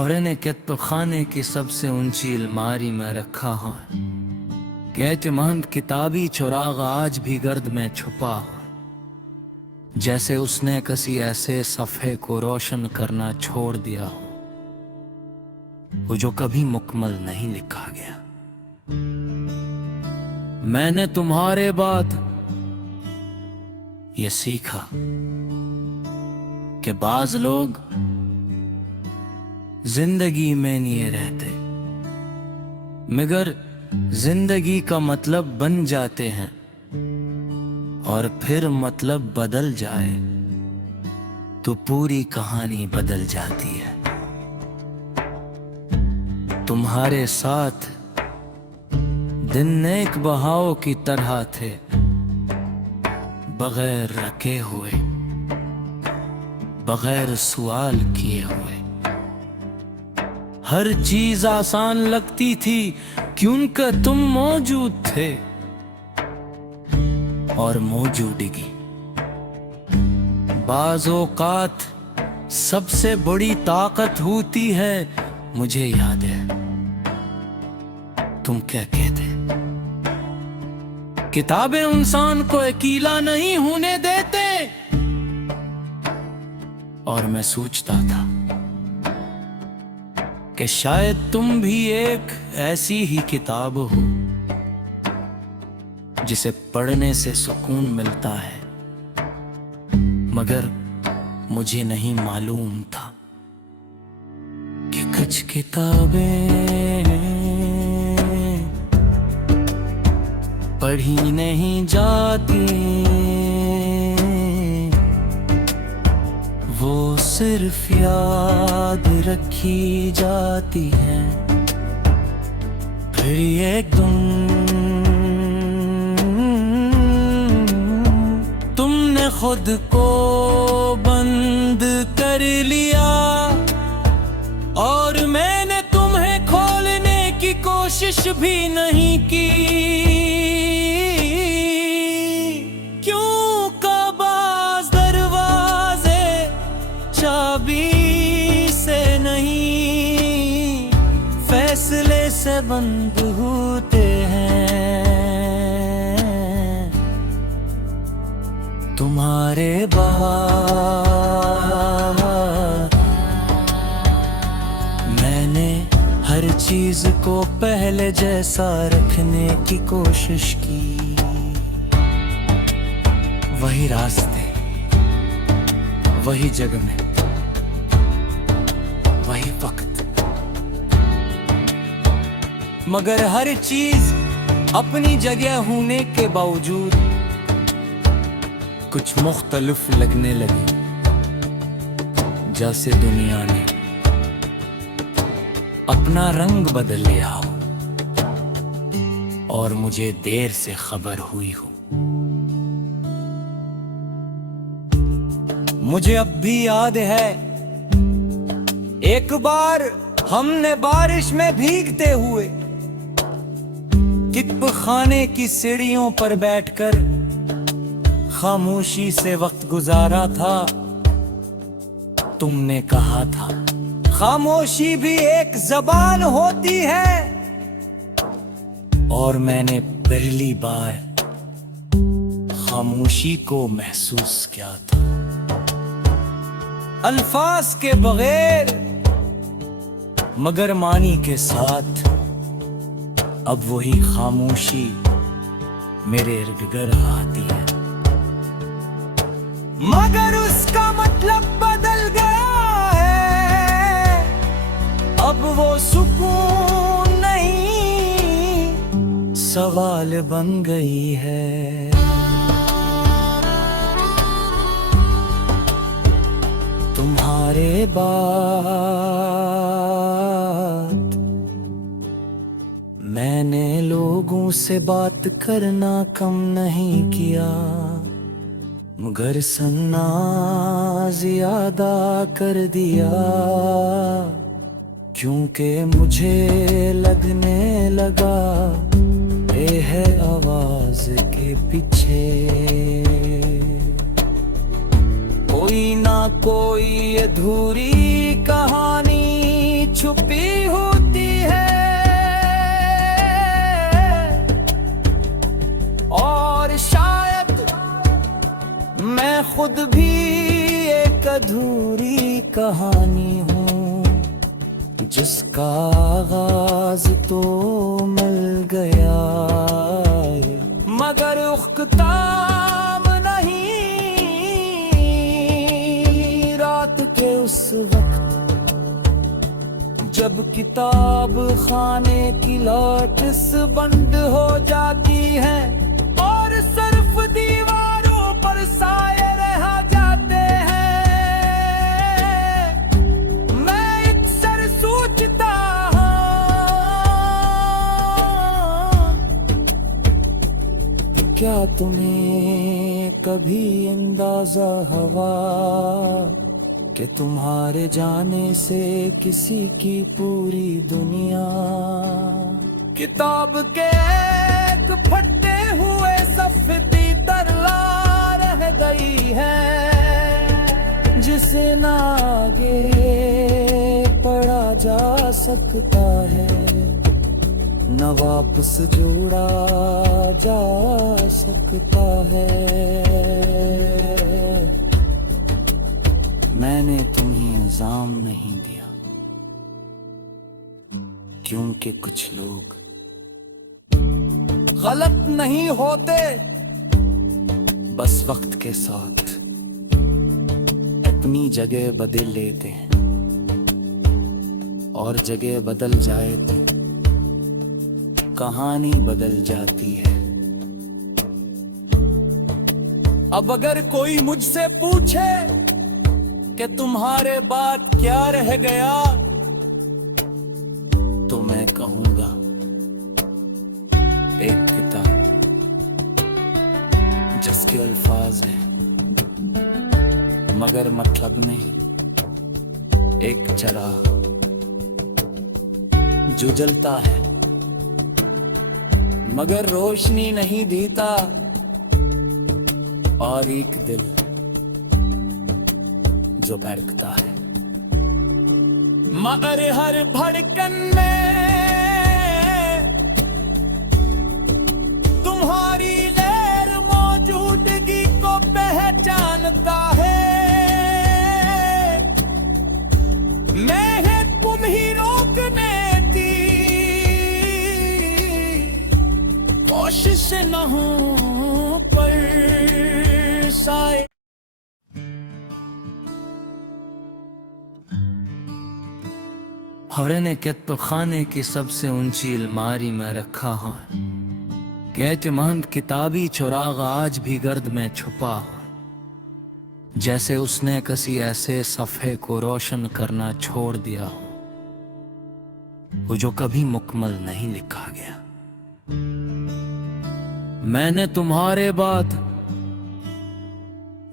खबरे ने कितब खाने की सबसे ऊंची अलमारी में रखा हो कि एतमाद किताबी चुराग आज भी गर्द में छुपा हो, जैसे उसने किसी ऐसे सफ़े को रोशन करना छोड़ दिया हो वो जो कभी मुकम्मल नहीं लिखा गया। मैंने तुम्हारे बाद ये सीखा कि बाज लोग जिंदगी में नहीं रहते, मगर जिंदगी का मतलब बन जाते हैं और फिर मतलब बदल जाए तो पूरी कहानी बदल जाती है। तुम्हारे साथ दिन नेक बहाव की तरह थे, बगैर रखे हुए, बगैर सवाल किए हुए। हर चीज आसान लगती थी क्योंकि तुम मौजूद थे, और मौजूदगी बाज़ औक़ात सबसे बड़ी ताकत होती है। मुझे याद है तुम क्या कहते, किताबें इंसान को अकेला नहीं होने देते। और मैं सोचता था कि शायद तुम भी एक ऐसी ही किताब हो जिसे पढ़ने से सुकून मिलता है, मगर मुझे नहीं मालूम था कि कुछ किताबें पढ़ी नहीं जाती, वो सिर्फ याद रखी जाती हैं। फिर एक दिन तुमने खुद को बंद कर लिया और मैंने तुम्हें खोलने की कोशिश भी नहीं की। चाबी से नहीं, फैसले से बंद होते हैं। तुम्हारे बाद मैंने हर चीज को पहले जैसा रखने की कोशिश की। वही रास्ते, वही जगह में, वही वक्त, मगर हर चीज अपनी जगह होने के बावजूद कुछ मुख्तलिफ लगने लगी, जैसे दुनिया ने अपना रंग बदल लिया हो और मुझे देर से खबर हुई हो। मुझे अब भी याद है एक बार हमने बारिश में भीगते हुए किताब खाने की सीढ़ियों पर बैठकर खामोशी से वक्त गुजारा था। तुमने कहा था खामोशी भी एक जबान होती है, और मैंने पहली बार खामोशी को महसूस किया था, अल्फाज के बगैर मगर मानी के साथ। अब वही खामोशी मेरे इर्द गिर्द आती है, मगर उसका मतलब बदल गया है। अब वो सुकून नहीं, सवाल बन गई है। तुम्हारे बाद मैंने लोगों से बात करना कम नहीं किया, मगर सन्ना ज्यादा कर दिया, क्योंकि मुझे लगने लगा ये है आवाज के पीछे कोई ना कोई अधूरी कहानी छुपी होती है, और शायद मैं खुद भी एक अधूरी कहानी हूँ, जिसका आगाज तो मिल गया है, मगर उख्ताम नहीं। रात के उस वक्त जब किताब खाने की लौटस बंद हो जाती है और सिर्फ दीवारों पर साए रह जाते हैं, मैं अक्सर सोचता हूँ, क्या तुम्हें कभी अंदाजा हुआ कि तुम्हारे जाने से किसी की पूरी दुनिया किताब के एक फटे हुए सफेदी तरला रह गई है, जिसे ना आगे पढ़ा जा सकता है, न वापस जोड़ा जा सकता है। मैंने तुम्हें इल्जाम नहीं दिया, क्योंकि कुछ लोग गलत नहीं होते, बस वक्त के साथ अपनी जगह बदल लेते हैं, और जगह बदल जाए तो कहानी बदल जाती है। अब अगर कोई मुझसे पूछे कि तुम्हारे बाद क्या रह गया, तो मैं कहूंगा एक किताब जिसके अल्फाज हैं मगर मतलब नहीं, एक चराग जो जलता है मगर रोशनी नहीं देता, और एक दिल जो धड़कता है मगर हर धड़कन में तुम्हारी गैर मौजूदगी को पहचानता है। मैं तुम ही रोकने की कोशिश न हो पर शायद हौरे ने किताब खाने की सबसे ऊंची अलमारी में रखा है, एतमाद किताबी चुराग आज भी गर्द में छुपा हो, जैसे उसने किसी ऐसे सफ़े को रोशन करना छोड़ दिया हो, वो जो कभी मुकम्मल नहीं लिखा गया। मैंने तुम्हारे बाद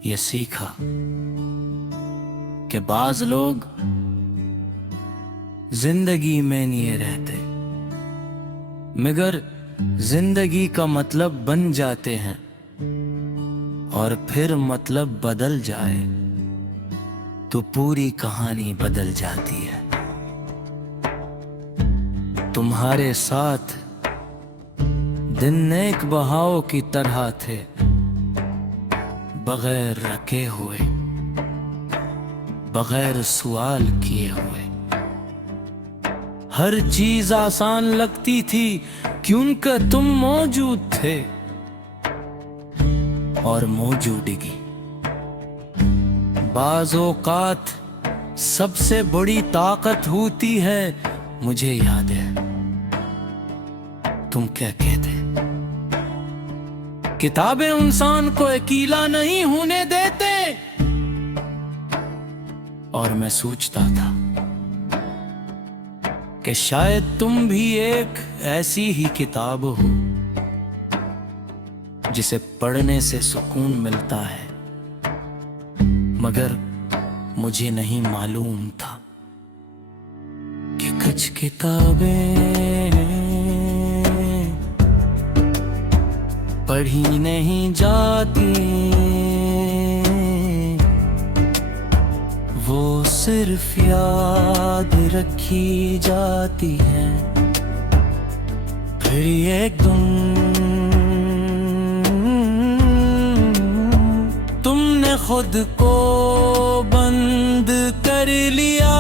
ये सीखा कि बाज लोग जिंदगी में नहीं रहते, मगर जिंदगी का मतलब बन जाते हैं, और फिर मतलब बदल जाए तो पूरी कहानी बदल जाती है। तुम्हारे साथ दिन नेक बहाव की तरह थे, बगैर रखे हुए, बगैर सवाल किए हुए। हर चीज आसान लगती थी क्योंकि तुम मौजूद थे, और मौजूदगी बाज़ औक़ात सबसे बड़ी ताकत होती है। मुझे याद है तुम क्या कहते, किताबें इंसान को अकेला नहीं होने देते, और मैं सोचता था कि शायद तुम भी एक ऐसी ही किताब हो जिसे पढ़ने से सुकून मिलता है, मगर मुझे नहीं मालूम था कि कुछ किताबें पढ़ी नहीं जाती, वो सिर्फ याद रखी जाती हैं, फिर एक दिन तुमने खुद को बंद कर लिया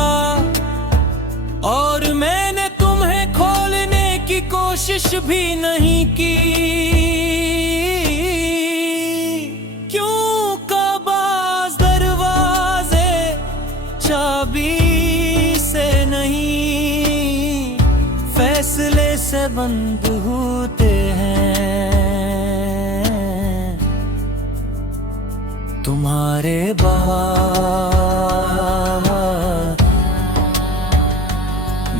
और मैंने तुम्हें खोलने की कोशिश भी नहीं की। क्यों कबाज दरवाजे चाबी से नहीं, फैसले से बंद होते हैं। तुम्हारे बाद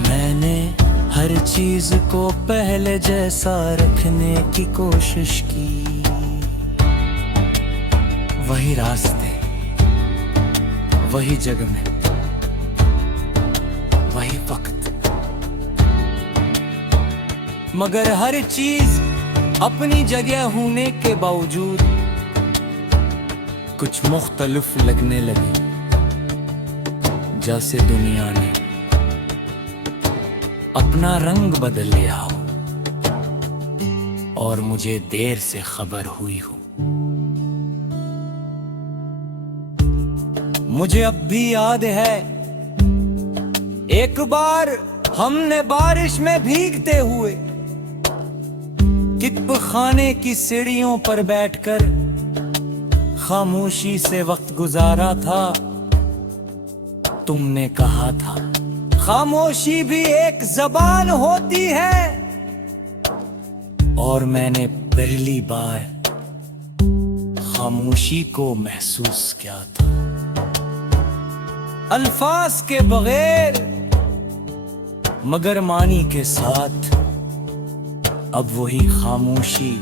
मैंने हर चीज को पहले जैसा रखने की कोशिश की। वही रास्ते, वही जगह में, वही वक्त, मगर हर चीज अपनी जगह होने के बावजूद कुछ मुख्तलिफ लगने लगी, जैसे दुनिया ने अपना रंग बदल लिया हो और मुझे देर से खबर हुई हो। मुझे अब भी याद है, एक बार हमने बारिश में भीगते हुए कितब खाने की सीढ़ियों पर बैठकर खामोशी से वक्त गुजारा था। तुमने कहा था खामोशी भी एक जबान होती है, और मैंने पहली बार खामोशी को महसूस किया था, अल्फाज के बगैर मगर मानी के साथ। अब वही खामोशी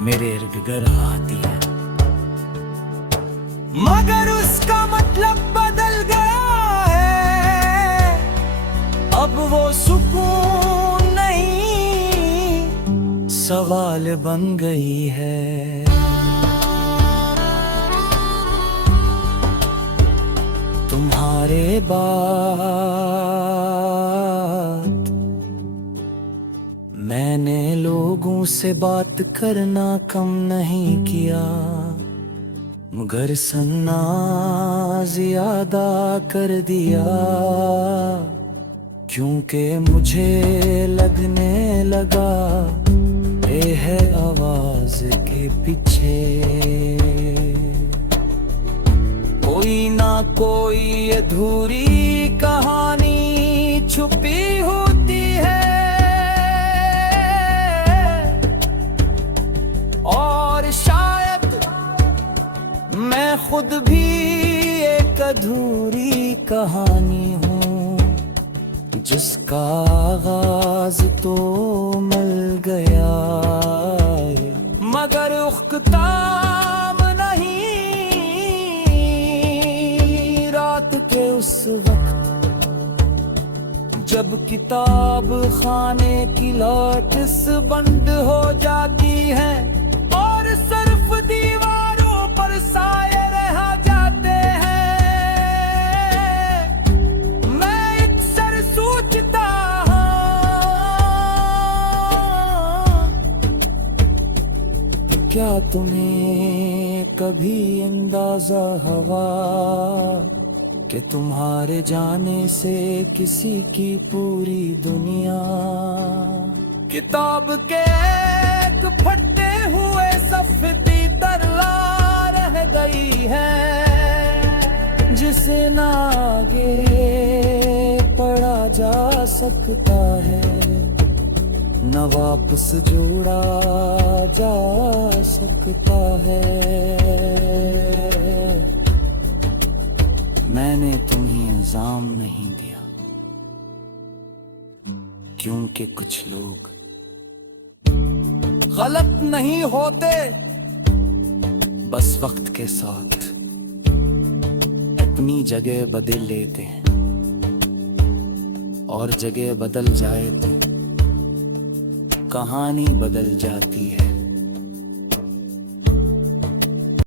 मेरे इर्द गिर्द आती है, मगर उसका मतलब बदल गया है। अब वो सुकून नहीं, सवाल बन गई है। तुम्हारे बाद मैंने लोगों से बात करना कम नहीं किया, मगर सन्ना ज्यादा कर दिया, क्योंकि मुझे लगने लगा ये है आवाज के पीछे कोई ना कोई अधूरी कहानी छुपी होती है। और शायद मैं खुद भी एक अधूरी कहानी हूँ, जिसका आगाज तो मिल गया मगर उख्ताम नहीं। रात के उस वक्त जब किताब खाने की लौटस बंद हो जाती है और सिर्फ दीवारों पर साए रह जाते हैं, मैं अक्सर सोचता हूँ, क्या तुम्हें कभी अंदाजा हुआ कि तुम्हारे जाने से किसी की पूरी दुनिया किताब के एक फटे हुए सफेदी तरला रह गई है, जिसे ना आगे पढ़ा जा सकता है न वापस जोड़ा जा सकता है। मैंने तुम्हें इल्जाम नहीं दिया, क्योंकि कुछ लोग गलत नहीं होते, बस वक्त के साथ अपनी जगह बदल लेते हैं, और जगह बदल जाए तो कहानी बदल जाती है।